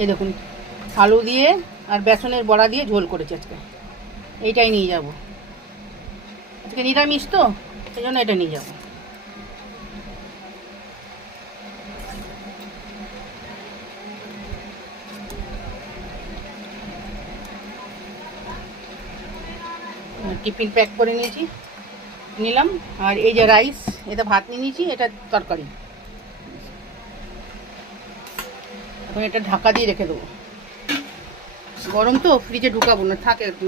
এই দেখুন আলু দিয়ে আর বেসনের বড়া দিয়ে ঝোল করেছি আজকে। এইটাই নিয়ে যাব, আজকে নিরামিষ তো সেই জন্য এটা নিয়ে যাব। টিফিন প্যাক করে নিলাম। আর এই যে রাইস, এটা ভাত নিয়ে নিয়েছি, এটা তরকারি। এখন এটা ঢাকা দিয়ে রেখে দেবো, গরম তো ফ্রিজে ঢুকাবো না, থাকে একটু।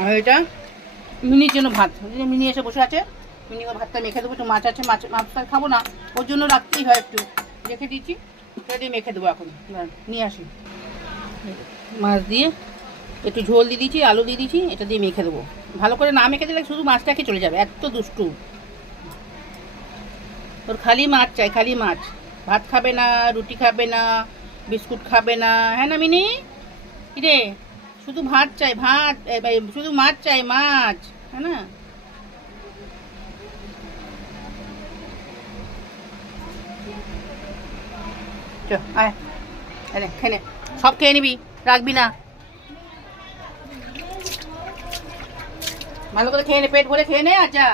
আর এটা মিনির জন্য ভাত, মিনি এসে বসে আছে, মিনিকে ভাতটা মেখে দেবো। একটু মাছ আছে, মাছ খাবো না, ওর জন্য রাখতেই হয়, একটু রেখে দিয়েছি, সেটা দিয়ে মেখে দেবো। এখন নিয়ে আসি, মাছ দিয়ে একটু ঝোল দিয়ে দিয়েছি, আলু দিয়ে দিয়েছি, এটা দিয়ে মেখে দেবো। ভালো করে না মেখে দিলে শুধু মাছটাকে চলে যাবে, এত দুষ্টু। ওর খালি মাছ চাই, খালি মাছ, ভাত খাবে না, রুটি খাবে না, বিস্কুট খাবে না, হ্যাঁ না মিনি? রে শুধু ভাত চাই, ভাত, শুধু মাছ চাই, মাছ, হ্যাঁ না? আয়, খেয়ে নে, সব খেয়ে নিবি, রাখবি না, ভালো করে খেয়ে নে, পেট ভরে খেয়ে নে। আচ্ছা।